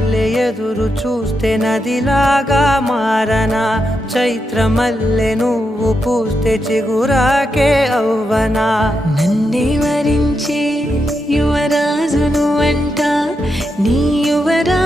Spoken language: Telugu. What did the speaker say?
మల్లె ఎదురు చూస్తే నదిలాగా మారనా, చైత్ర మల్లె నువ్వు పూస్తే చిగురాకే అవ్వనా. నన్నే వరించే యువరాజును అంట నీ యువరా